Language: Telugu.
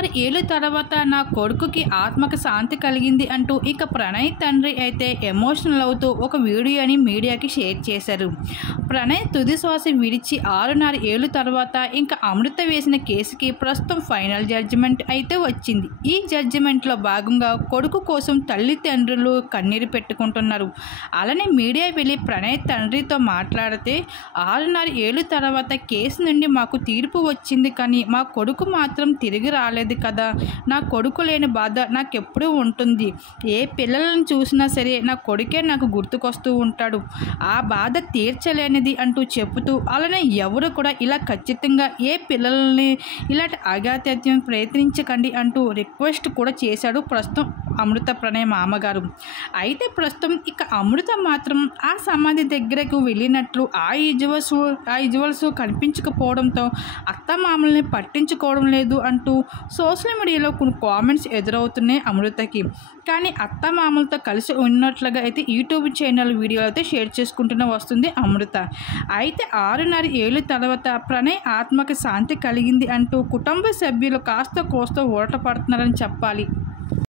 6 ఏళ్ల తర్వాత నా కొడుకుకి ఆత్మకు శాంతి కలిగింది అంటూ ఇక ప్రణయ్ తండ్రి అయితే ఎమోషనల్ అవుతూ ఒక వీడియోని మీడియాకి షేర్ చేశారు. ప్రణయ్ తుది శ్వాస విడిచి 6.5 ఏళ్ల తర్వాత ఇంకా అమృత వేసిన కేసుకి ప్రస్తుతం ఫైనల్ జడ్జిమెంట్ అయితే వచ్చింది. ఈ జడ్జిమెంట్లో భాగంగా కొడుకు కోసం తల్లిదండ్రులు కన్నీరు పెట్టుకుంటున్నారు. అలానే మీడియా వెళ్ళి ప్రణయ్ తండ్రితో మాట్లాడితే 6.5 ఏళ్ల తర్వాత కేసు నుండి మాకు తీర్పు వచ్చింది, కానీ మా కొడుకు మాత్రం తిరిగి రాలేదు కదా. నా కొడుకు లేని బాధ నాకెప్పుడూ ఉంటుంది. ఏ పిల్లలను చూసినా సరే నా కొడుకే నాకు గుర్తుకొస్తూ ఉంటాడు. ఆ బాధ తీర్చలేనిది అంటూ చెబుతూ అలానే ఎవరు కూడా ఇలా ఖచ్చితంగా ఏ పిల్లల్ని ఇలాంటి అఘాత్యం ప్రయత్నించకండి అంటూ రిక్వెస్ట్ కూడా చేశాడు ప్రస్తుతం అమృత ప్రణయ్ మామగారు. అయితే ప్రస్తుతం ఇక అమృత మాత్రం ఆ సమాధి దగ్గరకు వెళ్ళినట్లు ఆ విజువల్స్ కనిపించకపోవడంతో అత్తమామల్ని పట్టించుకోవడం లేదు అంటూ సోషల్ మీడియాలో కొన్ని కామెంట్స్ ఎదురవుతున్నాయి అమృతకి. కానీ అత్తమామలతో కలిసి ఉన్నట్లుగా అయితే యూట్యూబ్ ఛానల్ వీడియో అయితే షేర్ చేసుకుంటూనే వస్తుంది అమృత. అయితే 6.5 ఏళ్ల తర్వాత ప్రణయ్ ఆత్మకి శాంతి కలిగింది అంటూ కుటుంబ సభ్యులు కాస్త కోస్త ఊరట పడుతున్నారని చెప్పాలి.